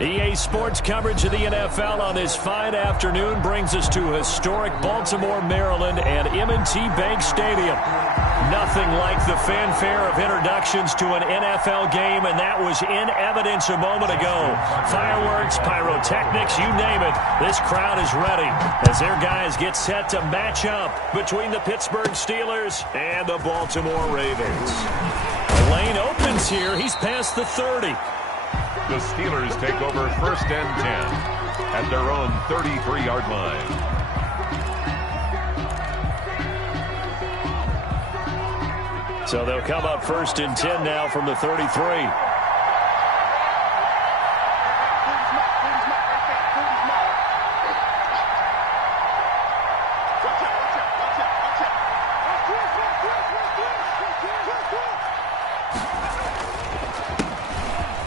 EA Sports coverage of the NFL on this fine afternoon brings us to historic Baltimore, Maryland and M&T Bank Stadium. Nothing like the fanfare of introductions to an NFL game, and that was in evidence a moment ago. Fireworks, pyrotechnics, you name it. This crowd is ready as their guys get set to match up between the Pittsburgh Steelers and the Baltimore Ravens. The lane opens here. He's past the 30. The Steelers take over 1st and 10 at their own 33-yard line. So they'll come up 1st and 10 now from the 33.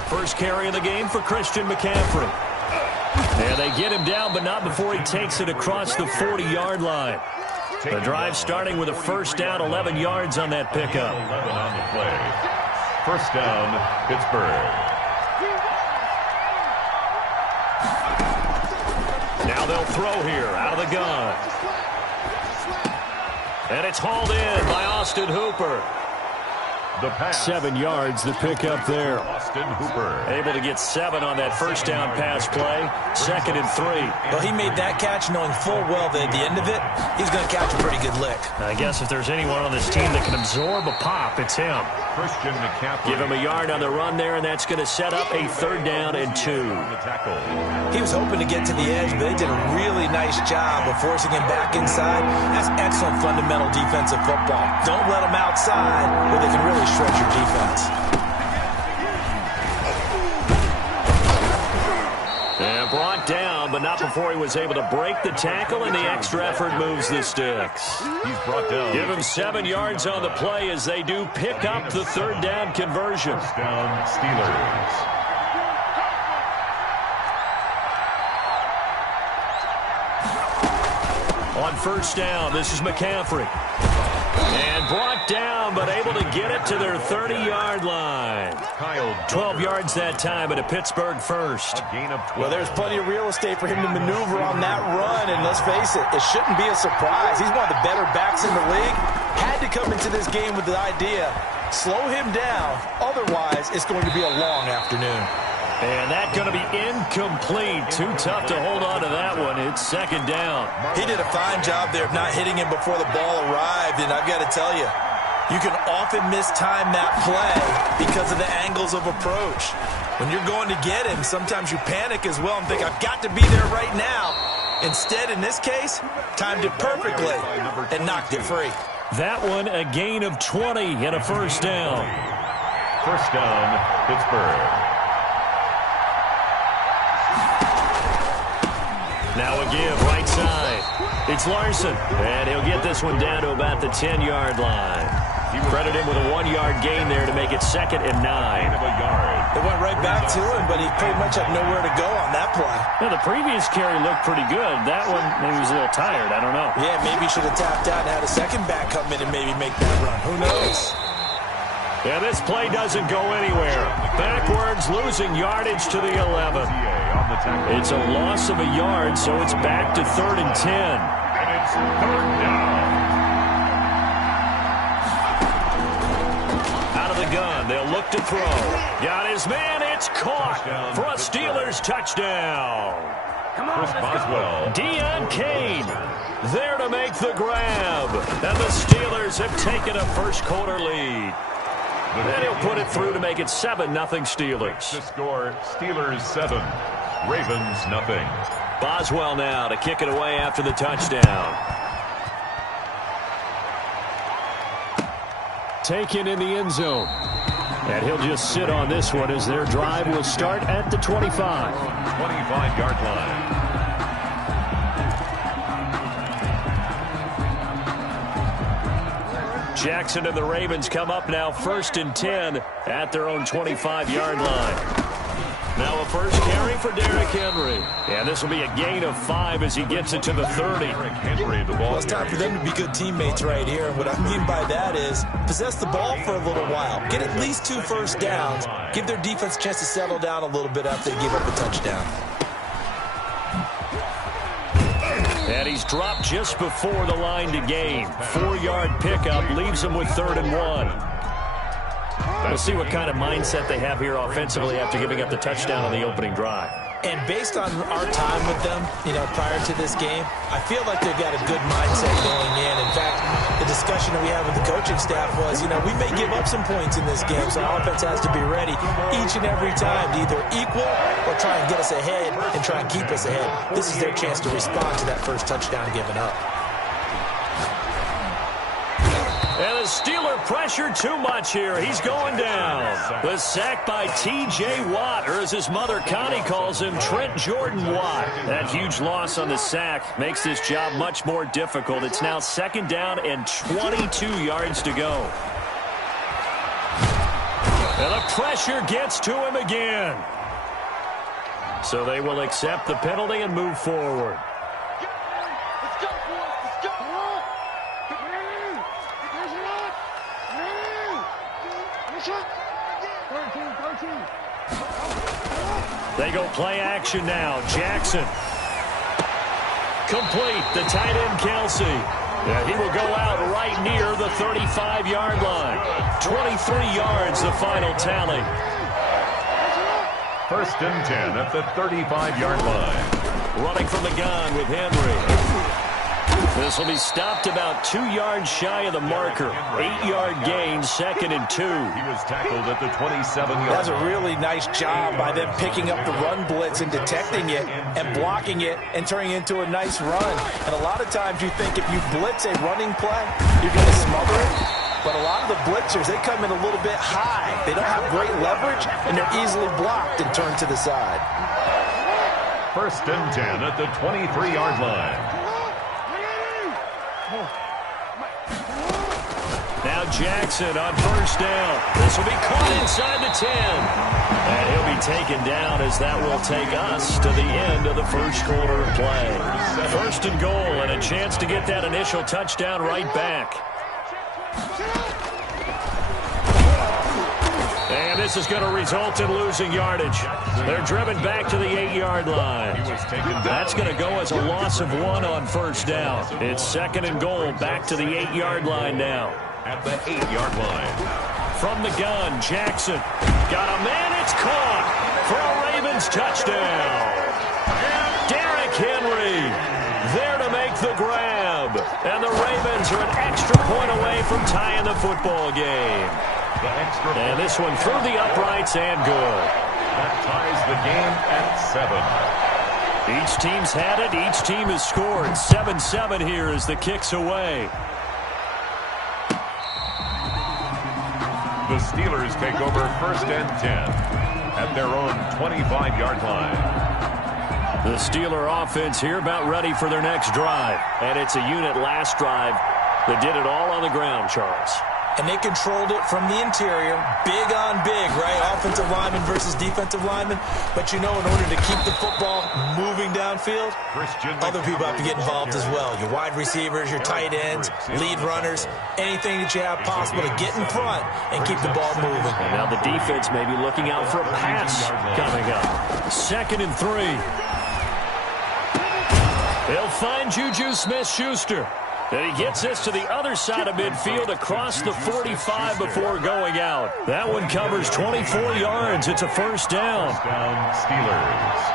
First carry of the game for Christian McCaffrey. And they get him down, but not before he takes it across the 40-yard line. The drive starting with a first down, 11 yards on that pickup. 11 on the play. First down, Pittsburgh. Now they'll throw here out of the gun. And it's hauled in by Austin Hooper. The pass. 7 yards, the pickup there. Austin Hooper. Able to get 7 on that first down pass play. 2nd and 3. Well, he made that catch knowing full well that at the end of it, he's going to catch a pretty good lick. I guess if there's anyone on this team that can absorb a pop, it's him. Christian McCaffrey. Give him a yard on the run there, and that's going to set up a 3rd down and 2. He was hoping to get to the edge, but they did a really nice job of forcing him back inside. That's excellent fundamental defensive football. Don't let him outside where they can really stretch your defense. And brought down, but not before he was able to break the tackle, and the extra effort moves the sticks. He's brought down. Give him 7 yards on the play as they do pick up the 3rd down conversion. First down, Steelers. On first down, this is McCaffrey. And brought down, but able to get it to their 30-yard line. 12 yards that time at a Pittsburgh first. A gain of 12. Well, there's plenty of real estate for him to maneuver on that run, and let's face it, it shouldn't be a surprise. He's one of the better backs in the league. Had to come into this game with the idea, slow him down, otherwise it's going to be a long afternoon. And that's going to be incomplete. Too tough to hold on to that one. It's 2nd down. He did a fine job there of not hitting him before the ball arrived, and I've got to tell you, you can often mistime that play because of the angles of approach. When you're going to get him, sometimes you panic as well and think, I've got to be there right now. Instead, in this case, timed it perfectly and knocked it free. That one, a gain of 20 and a first down. First down, Pittsburgh. Now a give, right side. It's Larson, and he'll get this one down to about the 10-yard line. Credit him with a 1-yard gain there to make it 2nd and 9. It went right back to him, but he pretty much had nowhere to go on that play. Well, the previous carry looked pretty good. That one, maybe he was a little tired. I don't know. Yeah, maybe he should have tapped out and had a second back come in and maybe make that run. Who knows? Yeah, this play doesn't go anywhere. Backwards, losing yardage to the 11. It's a loss of a yard, so it's back to 3rd and 10. And it's 3rd down. Out of the gun, they'll look to throw. Got his man, it's caught for a Steelers touchdown. Chris Boswell. Deion Kane there to make the grab. And the Steelers have taken a first-quarter lead. And he'll put it through to make it 7-0 Steelers. The score, Steelers 7, Ravens nothing. Boswell now to kick it away after the touchdown. Taken in the end zone. And he'll just sit on this one as their drive will start at the 25. 25-yard line. Jackson and the Ravens come up now 1st and 10 at their own 25-yard line. Now a first carry for Derrick Henry. And this will be a gain of 5 as he gets it to the 30. Henry, the ball. Well, it's time for them to be good teammates right here. And what I mean by that is possess the ball for a little while. Get at least 2 first downs. Give their defense a chance to settle down a little bit after they give up a touchdown. And he's dropped just before the line to gain. 4-yard pickup leaves him with 3rd and 1. We'll see what kind of mindset they have here offensively after giving up the touchdown on the opening drive. And based on our time with them, prior to this game, I feel like they've got a good mindset going in. In fact, the discussion that we had with the coaching staff was, we may give up some points in this game, so our offense has to be ready each and every time to either equal or try and get us ahead and try and keep us ahead. This is their chance to respond to that first touchdown given up. And the Steeler pressure too much here. He's going down. The sack by T.J. Watt, or as his mother Connie calls him, Trent Jordan Watt. That huge loss on the sack makes this job much more difficult. It's now 2nd down and 22 yards to go. And the pressure gets to him again. So they will accept the penalty and move forward. They go play action now. Jackson. Complete. The tight end, Kelsey. And he will go out right near the 35-yard line. 23 yards, the final tally. 1st and 10 at the 35-yard line. Running from the gun with Henry. This will be stopped about 2 yards shy of the marker. 8-yard gain, 2nd and 2. He was tackled at the 27-yard line. That's a really nice job by them picking up the run blitz and detecting it and blocking it and turning it into a nice run. And a lot of times you think if you blitz a running play, you're going to smother it. But a lot of the blitzers, they come in a little bit high. They don't have great leverage, and they're easily blocked and turned to the side. 1st and 10 at the 23-yard line. Now Jackson on 1st down. This will be caught inside the 10. And he'll be taken down as that will take us to the end of the first quarter of play. 1st and goal and a chance to get that initial touchdown right back. And this is going to result in losing yardage. They're driven back to the 8-yard line. That's going to go as a loss of 1 on 1st down. It's 2nd and goal, back to the 8-yard line now. At the 8-yard line. From the gun, Jackson. Got a man, it's caught for a Ravens touchdown. Derrick Henry there to make the grab. And the Ravens are an extra point away from tying the football game. And this one through the uprights and good. That ties the game at 7. Each team's had it. Each team has scored. 7-7 here as the kick's away. The Steelers take over 1st and 10 at their own 25-yard line. The Steeler offense here about ready for their next drive. And it's a unit last drive that did it all on the ground, Charles. And they controlled it from the interior, big on big, right? Offensive lineman versus defensive lineman. But in order to keep the football moving downfield, other people have to get involved as well. Your wide receivers, your tight ends, lead runners, anything that you have possible to get in front and keep the ball moving. And now the defense may be looking out for a pass coming up. 2nd and 3. They'll find Juju Smith-Schuster. And he gets this to the other side of midfield across the 45 before going out. That one covers 24 yards. It's a 1st down. Steelers.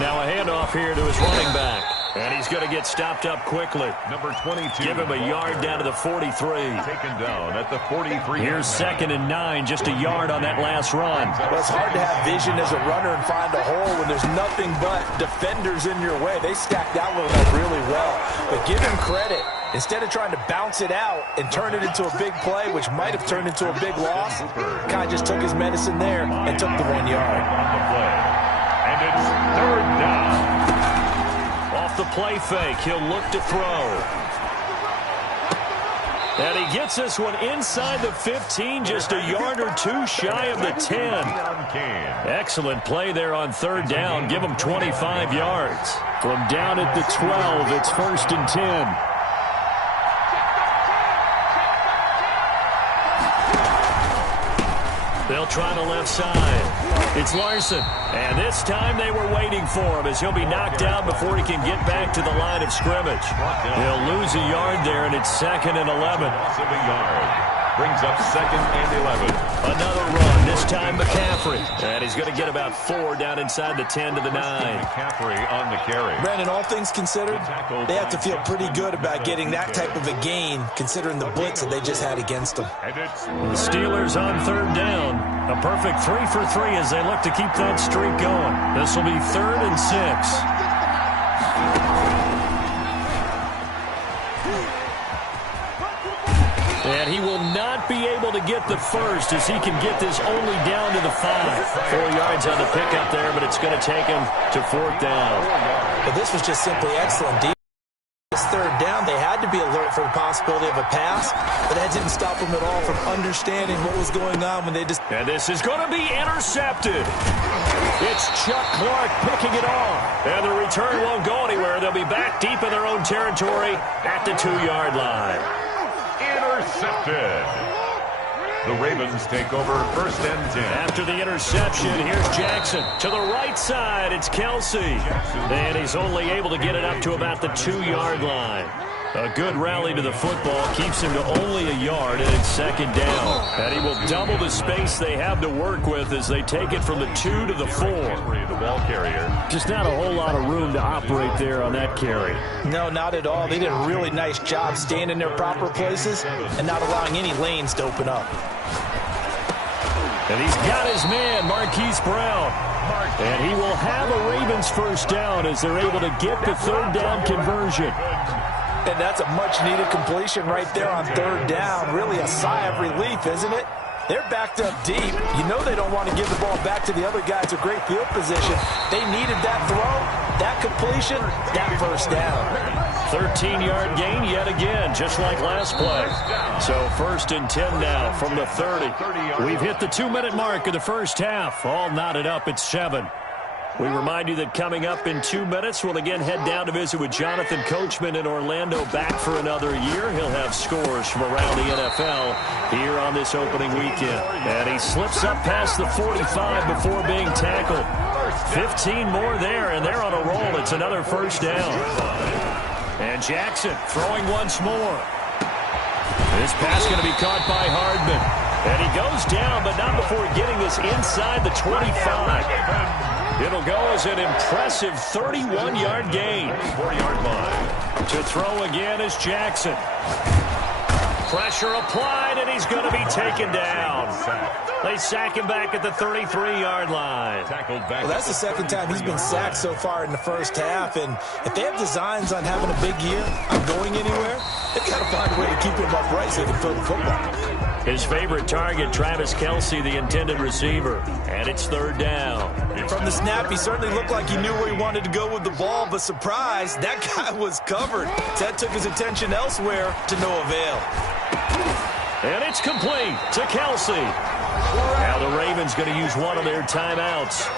Now a handoff here to his running back. And he's going to get stopped up quickly. Number 22. Give him a yard down to the 43. Taken down at the 43. Here's 2nd and 9, just a yard on that last run. Well, it's hard to have vision as a runner and find a hole when there's nothing but defenders in your way. They stacked that one up really well. But give him credit. Instead of trying to bounce it out and turn it into a big play, which might have turned into a big loss, kind of just took his medicine there and took the 1 yard. On the play. And it's 3rd down. Off the play fake, he'll look to throw. And he gets this one inside the 15, just a yard or two shy of the 10. Excellent play there on third down. Give him 25 yards. From down at the 12, it's 1st and 10. They'll try the left side. It's Larson. And this time they were waiting for him as he'll be knocked down before he can get back to the line of scrimmage. He'll lose a yard there, and it's 2nd and 11. Loss of a yard. Brings up 2nd and 11. Another run, this time McCaffrey. And he's going to get about 4 down inside the 10 to the 9. McCaffrey on the carry. Brandon, all things considered, they have to feel pretty good about getting that type of a gain, considering the blitz that they just had against them. The Steelers on third down. A perfect 3 for 3 as they look to keep that streak going. This will be 3rd and 6. And he will not be able to get the first as he can get this only down to the 5. 4 yards on the pickup there, but it's going to take him to 4th down. But this was just simply excellent defense. This third down, they had to be alert for the possibility of a pass, but that didn't stop them at all from understanding what was going on when they just... And this is going to be intercepted. It's Chuck Clark picking it off. And the return won't go anywhere. They'll be back deep in their own territory at the 2-yard line. Intercepted. The Ravens take over 1st and 10. After the interception, here's Jackson. To the right side, it's Kelsey. And he's only able to get it up to about the 2-yard line. A good rally to the football keeps him to only a yard, and it's 2nd down. And he will double the space they have to work with as they take it from the 2 to the 4. The ball carrier. Just not a whole lot of room to operate there on that carry. No, not at all. They did a really nice job staying in their proper places and not allowing any lanes to open up. And he's got his man, Marquise Brown. And he will have a Ravens 1st down as they're able to get the 3rd down conversion. And that's a much-needed completion right there on 3rd down. Really a sigh of relief, isn't it? They're backed up deep. You know they don't want to give the ball back to the other guy. It's a great field position. They needed that throw, that completion, that 1st down. 13-yard gain yet again, just like last play. So 1st and 10 now from the 30. We've hit the 2-minute mark of the first half. All knotted up at 7. We remind you that coming up in 2 minutes, we'll again head down to visit with Jonathan Coachman in Orlando, back for another year. He'll have scores from around the NFL here on this opening weekend. And he slips up past the 45 before being tackled. 15 more there, and they're on a roll. It's another 1st down. And Jackson throwing once more. This pass going to be caught by Hardman. And he goes down, but not before getting this inside the 25. It'll go as an impressive 31-yard gain. 4-yard line. To throw again is Jackson. Pressure applied, and he's going to be taken down. They sack him back at the 33-yard line. Well, that's the 2nd time he's been sacked so far in the first half, and if they have designs on having a big year, on going anywhere, they've got to find a way to keep him upright so they can throw the football. His favorite target, Travis Kelce, the intended receiver. And it's 3rd down. From the snap, he certainly looked like he knew where he wanted to go with the ball, but surprise, that guy was covered. That took his attention elsewhere to no avail. And it's complete to Kelce. Now the Ravens going to use one of their timeouts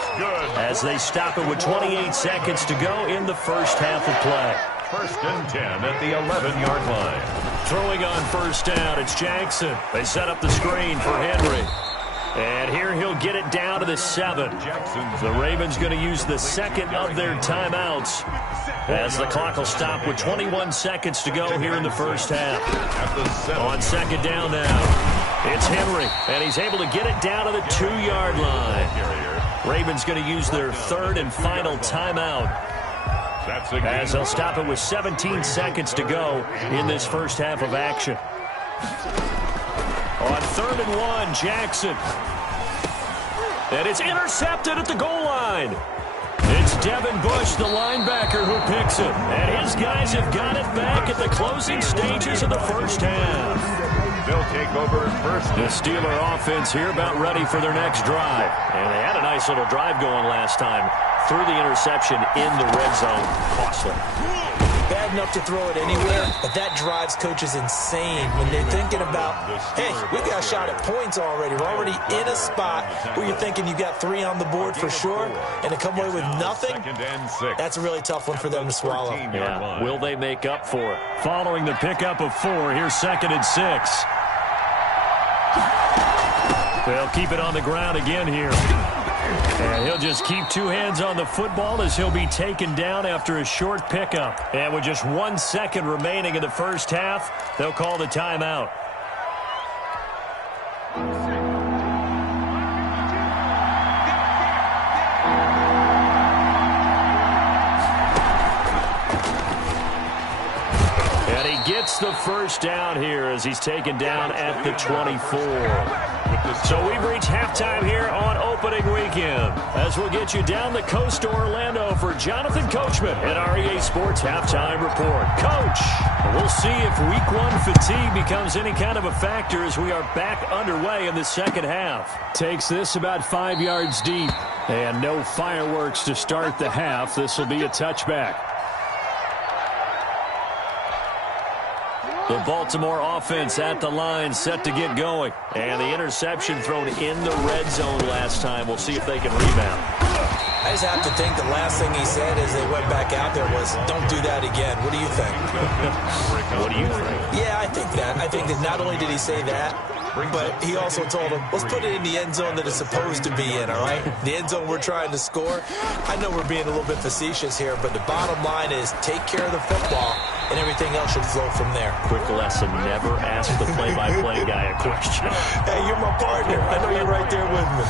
as they stop it with 28 seconds to go in the first half of play. 1st and 10 at the 11-yard line. Throwing on 1st down, it's Jackson. They set up the screen for Henry. And here he'll get it down to the 7. The Ravens going to use the 2nd of their timeouts as the clock will stop with 21 seconds to go here in the first half. On 2nd down now, it's Henry, and he's able to get it down to the 2-yard line. Ravens going to use their 3rd and final timeout as they'll stop it with 17 seconds to go in this first half of action. On 3rd and 1, Jackson. And it's intercepted at the goal line. It's Devin Bush, the linebacker, who picks it. And his guys have got it back at the closing stages of the first half. They'll take over 1st. The Steeler offense here about ready for their next drive. And they had a nice little drive going last time through the interception in the red zone. Costly. bad enough to throw it anywhere, but that drives coaches insane when they're thinking about, hey, we got a shot at points already. We're already in a spot where you're thinking you got 3 on the board for sure, and to come away with nothing, that's a really tough one for them to swallow. Yeah. Will they make up for it? Following the pickup of 4, here's 2nd and 6. They'll keep it on the ground again here. And he'll just keep 2 hands on the football as he'll be taken down after a short pickup. And with just 1 second remaining in the first half, they'll call the timeout. And he gets the first down here as he's taken down at the 24. So we've reached halftime here on opening weekend as we'll get you down the coast to Orlando for Jonathan Coachman at our EA Sports Halftime Report. Coach, we'll see if Week 1 fatigue becomes any kind of a factor as we are back underway in the second half. Takes this about 5 yards deep and no fireworks to start the half. This will be a touchback. The Baltimore offense at the line, set to get going. And the interception thrown in the red zone last time. We'll see if they can rebound. I just have to think the last thing he said as they went back out there was, don't do that again. What do you think? What do you think? Yeah, I think that. I think that not only did he say that, but he also told him, let's put it in the end zone that it's supposed to be in, all right? The end zone we're trying to score. I know we're being a little bit facetious here, but the bottom line is take care of the football, and everything else should flow from there. Quick lesson, never ask the play-by-play guy a question. Hey, you're my partner. I know you're right there with me.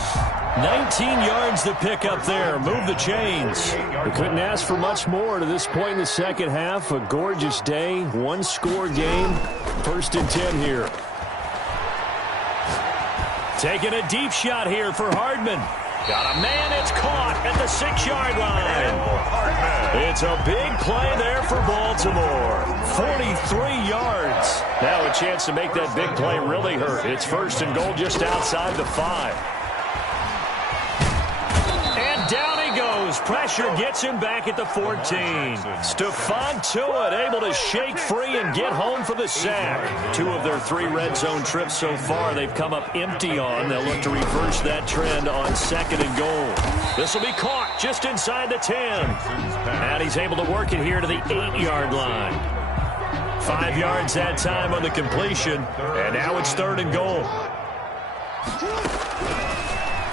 19 yards to pick up there. Move the chains. We couldn't ask for much more to this point in the second half. A gorgeous day, 1-score game. 1st and 10 here. Taking a deep shot here for Hardman. Got a man, it's caught at the 6-yard line. It's a big play there for Baltimore. 43 yards. Now a chance to make that big play really hurt. It's 1st and goal just outside the 5. And down he goes. Pressure gets him back at the 14. Stephon Tuitt able to shake free and get home for the sack. 2 of their 3 red zone trips so far they've come up empty on. They'll look to reverse that trend on 2nd and goal. This will be caught just inside the 10. And he's able to work it here to the 8-yard line. 5 yards that time on the completion. And now it's 3rd and goal.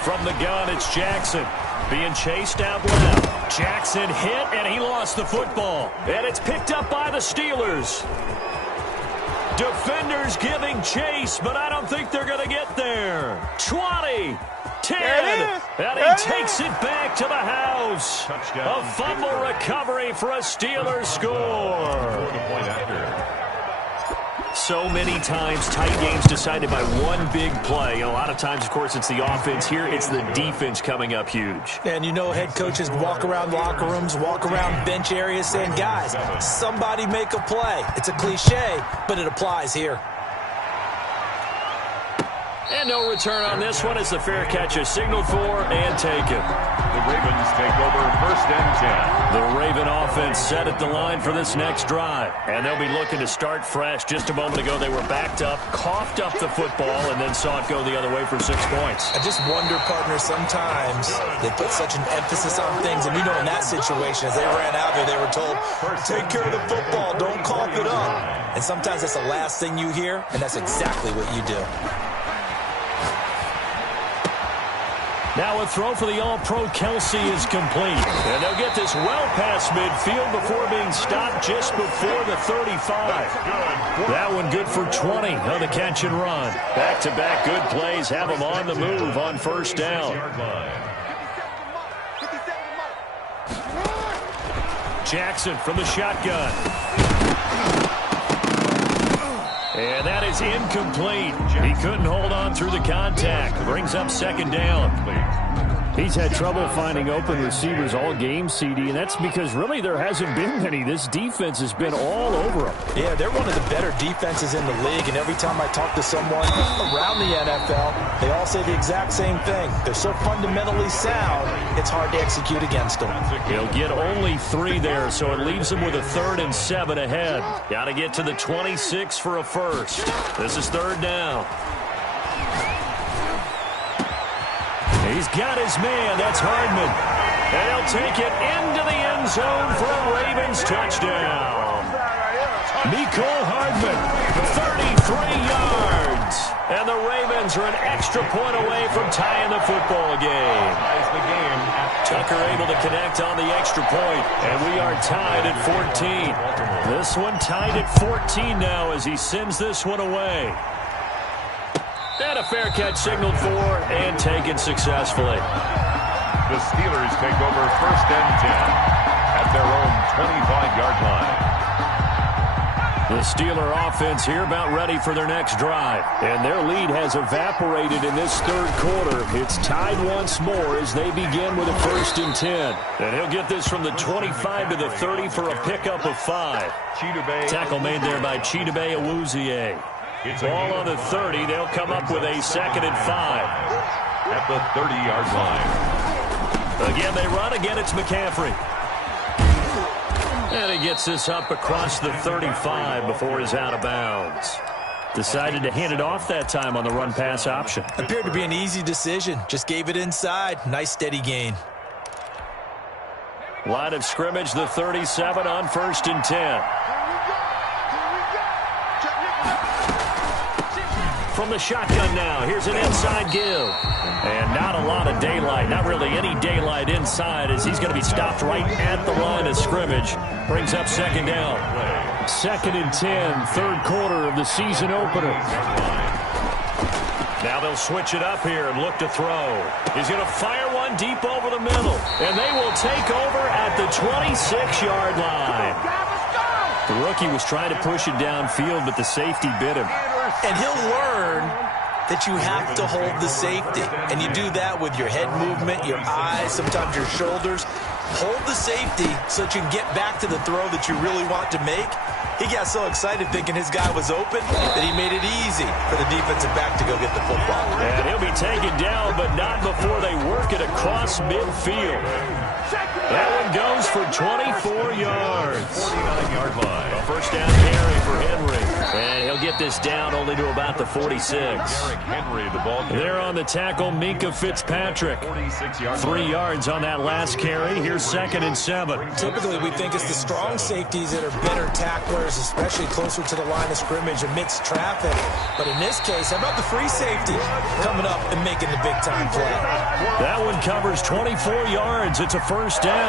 From the gun, it's Jackson. Being chased out left. Jackson hit, and he lost the football. And it's picked up by the Steelers. Defenders giving chase, but I don't think they're going to get there. 20, 10, and he takes it back to the house. A fumble recovery for a Steelers score. So many times tight games decided by one big play. A lot of times, of course, it's the offense. Here, it's the defense coming up huge. And you know head coaches walk around locker rooms, walk around bench areas saying, guys, somebody make a play. It's a cliche, but it applies here. And no return on this one as the fair catch is signaled for and taken. The Ravens take over 1st and 10. The Raven offense set at the line for this next drive. And they'll be looking to start fresh. Just a moment ago, they were backed up, coughed up the football, and then saw it go the other way for 6 points. I just wonder, partner, sometimes they put such an emphasis on things. And, you know, in that situation, as they ran out there, they were told, take care of the football, don't cough it up. And sometimes that's the last thing you hear, and that's exactly what you do. Now a throw for the All-Pro Kelsey is complete. And they'll get this well past midfield before being stopped just before the 35. That one good for 20 on the catch and run. Back-to-back good plays have them on the move on 1st down. Jackson from the shotgun. And that is incomplete. He couldn't hold on through the contact. Brings up 2nd down. He's had trouble finding open receivers all game, CD, and that's because really there hasn't been many. This defense has been all over him. Yeah, they're one of the better defenses in the league, and every time I talk to someone around the NFL, they all say the exact same thing. They're so fundamentally sound, it's hard to execute against them. He'll get only 3 there, so it leaves him with a 3rd and 7 ahead. Got to get to the 26 for a first. This is 3rd down. He's got his man. That's Hardman. And he'll take it into the end zone for a Ravens touchdown. Mecole Hardman, 33 yards. And the Ravens are an extra point away from tying the football game. Tucker able to connect on the extra point, and we are tied at 14. This one tied at 14 now as he sends this one away. And a fair catch signaled for and taken successfully. The Steelers take over 1st and 10 at their own 25-yard line. The Steeler offense here about ready for their next drive. And their lead has evaporated in this 3rd quarter. It's tied once more as they begin with a 1st and 10. And he'll get this from the 25 to the 30 for a pickup of 5. Tackle made there by xTaB Awuzie. Ball on the 30. They'll come up with a 2nd and 5. At the 30-yard line. Again, they run. Again, it's McCaffrey. And he gets this up across the 35 before he's out of bounds. Decided to hand it off that time on the run-pass option. Appeared to be an easy decision. Just gave it inside. Nice steady gain. Line of scrimmage, the 37 on 1st and 10. From the shotgun now, here's an inside give. And not a lot of daylight, not really any daylight inside as he's going to be stopped right at the line of scrimmage. Brings up 2nd down. 2nd and 10, 3rd quarter of the season opener. Now they'll switch it up here and look to throw. He's going to fire one deep over the middle. And they will take over at the 26-yard line. The rookie was trying to push it downfield, but the safety bit him. And he'll learn that you have to hold the safety. And you do that with your head movement, your eyes, sometimes your shoulders. Hold the safety so that you can get back to the throw that you really want to make. He got so excited thinking his guy was open that he made it easy for the defensive back to go get the football. And he'll be taken down, but not before they work it across midfield. That one goes for 24 yards. 49-yard line. A 1st down carry for Henry. And he'll get this down only to about the 46. Henry, the ball carrier. There on the tackle, Minka Fitzpatrick. 3 yards on that last carry. Here's 2nd and 7. Typically, we think it's the strong safeties that are better tacklers, especially closer to the line of scrimmage amidst traffic. But in this case, how about the free safety coming up and making the big-time play? That one covers 24 yards. It's a 1st down.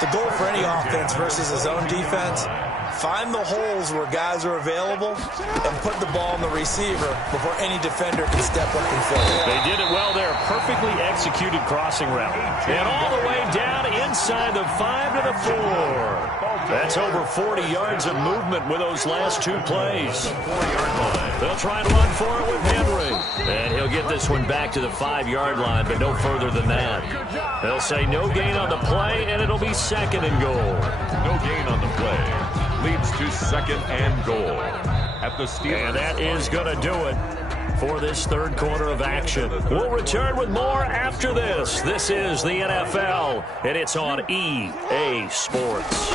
The goal for any offense versus his own defense, find the holes where guys are available and put the ball on the receiver before any defender can step up and fill it. They did it well there. Perfectly executed crossing route. And all the way down inside the 5 to the 4. That's over 40 yards of movement with those last 2 plays. They'll try and run for it with Henry. And he'll get this one back to the 5-yard line, but no further than that. They'll say no gain on the play, and it'll be 2nd and goal. No gain on the play. Leads to 2nd and goal at the Steelers. And that is going to do it for this 3rd quarter of action. We'll return with more after this. This is the NFL, and it's on EA Sports.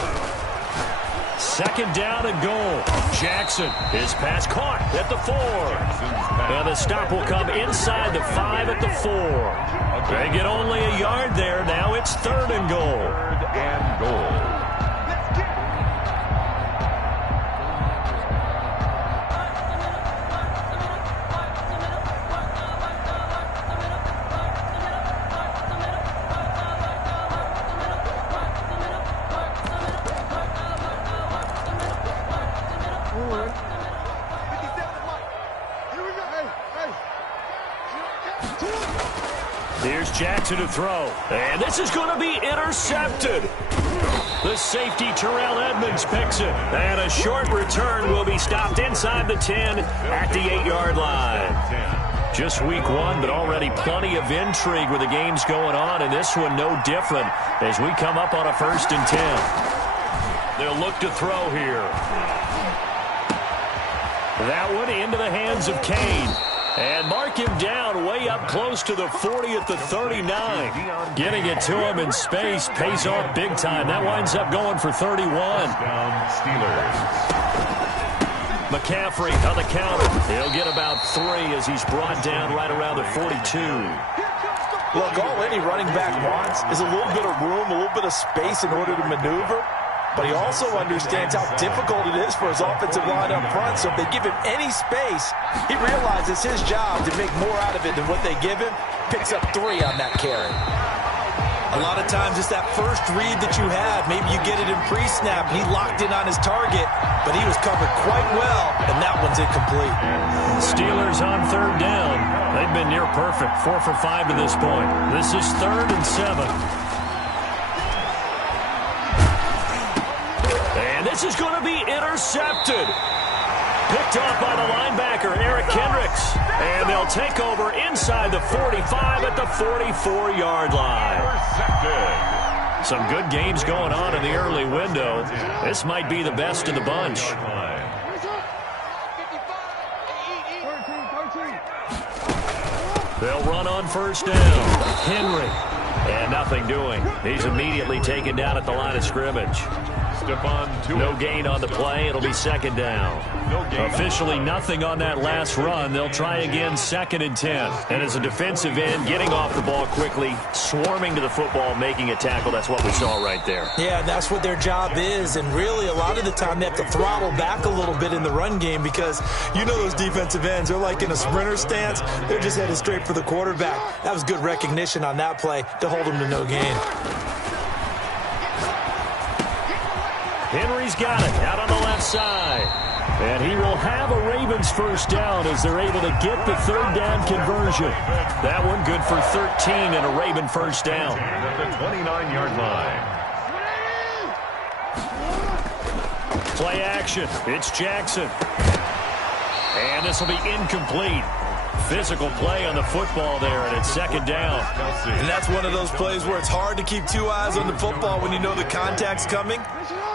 2nd down and goal. Jackson, his pass caught at the 4. And the stop will come inside the 5 at the 4. They get only a yard there. Now it's 3rd and goal. 3rd and goal. Here's Jackson to throw. And this is going to be intercepted. The safety, Terrell Edmonds, picks it. And a short return will be stopped inside the 10 at the 8-yard line. Just week one, but already plenty of intrigue with the games going on, and this one no different as we come up on a 1st and 10. They'll look to throw here. That one into the hands of Kane. And mark him down way up close to the 40 at the 39. Getting it to him in space pays off big time. That winds up going for 31. Steelers. McCaffrey on the counter. He'll get about 3 as he's brought down right around the 42. Look, all any running back wants is a little bit of room, a little bit of space in order to maneuver. But he also understands how difficult it is for his offensive line up front. So if they give him any space, he realizes his job to make more out of it than what they give him. Picks up 3 on that carry. A lot of times it's that first read that you have. Maybe you get it in pre-snap, and he locked in on his target, but he was covered quite well, and that one's incomplete. Steelers on 3rd down. They've been near perfect, 4 for 5 to this point. This is 3rd and 7. And this is going to be intercepted. Picked off by the linebacker, Eric Kendricks. And they'll take over inside the 45 at the 44-yard line. Some good games going on in the early window. This might be the best of the bunch. They'll run on 1st down. Henry. And nothing doing. He's immediately taken down at the line of scrimmage. No gain on the play. It'll be 2nd down. Officially nothing on that last run. They'll try again 2nd and 10. And as a defensive end, getting off the ball quickly, swarming to the football, making a tackle. That's what we saw right there. Yeah, that's what their job is. And really, a lot of the time, they have to throttle back a little bit in the run game because you know those defensive ends, they're like in a sprinter stance. They're just headed straight for the quarterback. That was good recognition on that play to hold them to no gain. Henry's got it out on the left side. And he will have a Ravens 1st down as they're able to get the 3rd down conversion. That one good for 13 and a Raven 1st down. At the 29-yard line. Play action. It's Jackson. And this will be incomplete. Physical play on the football there, and it's 2nd down. And that's one of those plays where it's hard to keep 2 eyes on the football when you know the contact's coming,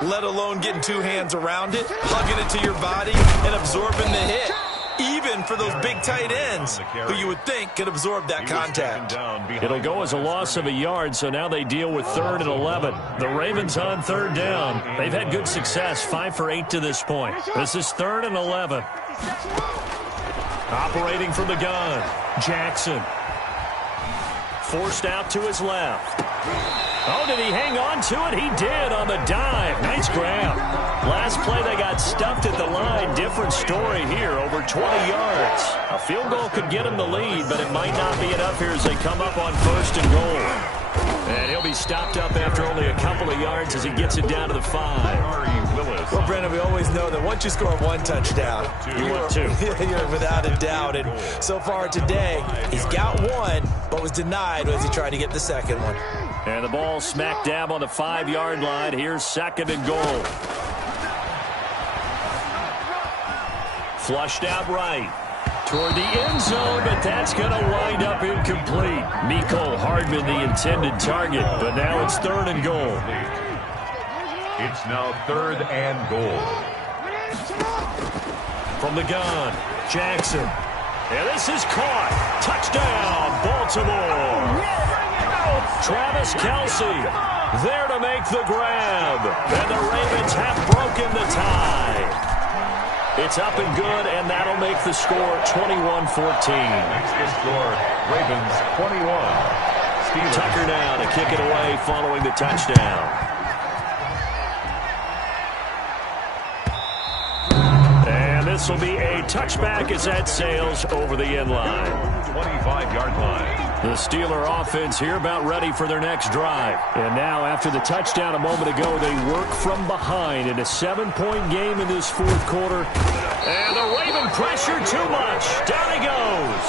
let alone getting 2 hands around it, hugging it to your body, and absorbing the hit. Even for those big tight ends who you would think could absorb that contact. It'll go as a loss of a yard, so now they deal with 3rd and 11. The Ravens on 3rd down. They've had good success, 5 for 8 to this point. This is 3rd and 11. Operating from the gun, Jackson. Forced out to his left. Oh, did he hang on to it? He did on the dive. Nice grab. Last play, they got stuffed at the line. Different story here, over 20 yards. A field goal could get him the lead, but it might not be enough here as they come up on 1st and goal. And he'll be stopped up after only a couple of yards as he gets it down to the 5. Well, Brandon, we always know that once you score 1 touchdown, you're 2. You're without a doubt. And so far today, he's got 1, but was denied as he tried to get the 2nd one. And the ball smack dab on the 5-yard line. Here's 2nd and goal. Flushed out right. Toward the end zone, but that's going to wind up incomplete. Mecole Hardman, the intended target, but now it's 3rd and goal. It's now 3rd and goal. From the gun, Jackson. And this is caught. Touchdown, Baltimore. Travis Kelce there to make the grab. And the Ravens have broken the tie. It's up and good, and that'll make the score 21-14. Next to score, Ravens 21. Steelers. Tucker now to kick it away following the touchdown. And this will be a touchback as that sails over the end line. 25-yard line. The Steeler offense here about ready for their next drive. And now after the touchdown a moment ago, they work from behind in a 7-point game in this 4th quarter. And the Raven pressure too much. Down he goes.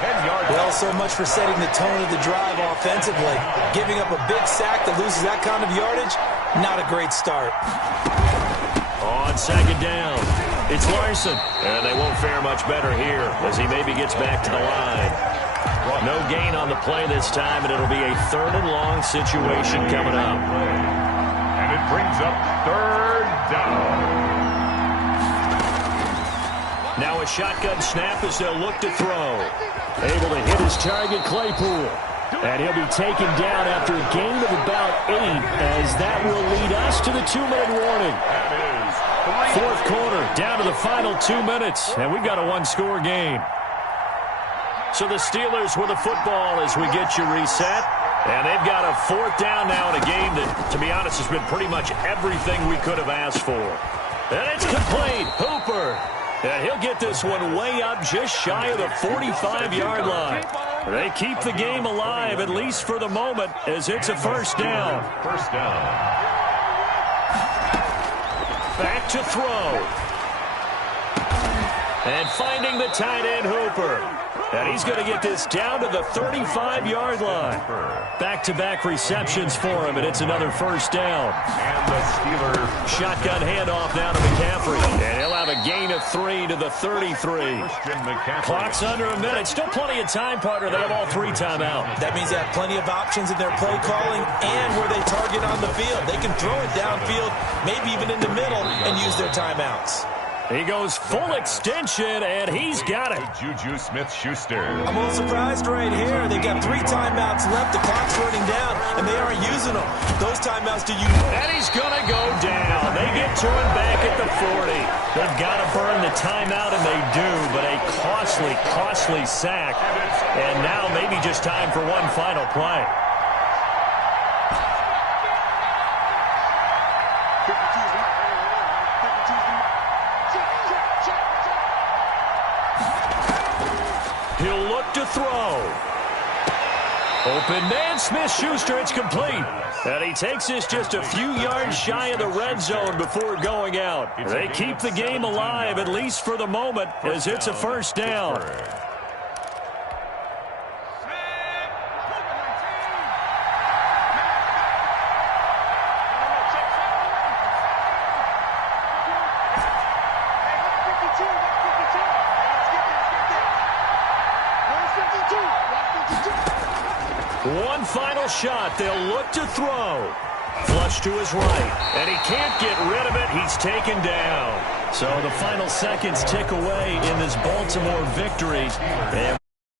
10-yard. Well, so much for setting the tone of the drive offensively. Giving up a big sack that loses that kind of yardage, not a great start. On 2nd down. It's Larson. And they won't fare much better here as he maybe gets back to the line. No gain on the play this time, and it'll be a 3rd and long situation coming up. And it brings up 3rd down. Now a shotgun snap as they'll look to throw. Able to hit his target, Claypool. And he'll be taken down after a gain of about 8, as that will lead us to the 2-minute warning. 4th quarter, down to the final 2 minutes, and we've got a 1-score game. So the Steelers with the football as we get you reset. And they've got a 4th down now in a game that, to be honest, has been pretty much everything we could have asked for. And it's complete. Hooper. And he'll get this one way up just shy of the 45-yard line. They keep the game alive, at least for the moment, as it's a 1st down. 1st down. Back to throw. And finding the tight end, Hooper. And he's going to get this down to the 35-yard line. Back-to-back receptions for him, and it's another 1st down. And the Steelers. Shotgun handoff now to McCaffrey. And he'll have a gain of 3 to the 33. Clock's under a minute. Still plenty of time, partner. They have all 3 timeouts. That means they have plenty of options in their play calling and where they target on the field. They can throw it downfield, maybe even in the middle, and use their timeouts. He goes full extension, and he's got it. Juju Smith-Schuster. I'm a little surprised right here. They've got 3 timeouts left. The clock's running down, and they aren't using them. Those timeouts to use. And he's going to go down. They get to him back at the 40. They've got to burn the timeout, and they do, but a costly, costly sack. And now maybe just time for one final play. He'll look to throw. Open man, Smith-Schuster, it's complete. And he takes this just a few yards shy of the red zone before going out. They keep the game alive, at least for the moment, as it's a 1st down. One final shot. They'll look to throw. Flush to his right. And he can't get rid of it. He's taken down. So the final seconds tick away in this Baltimore victory. And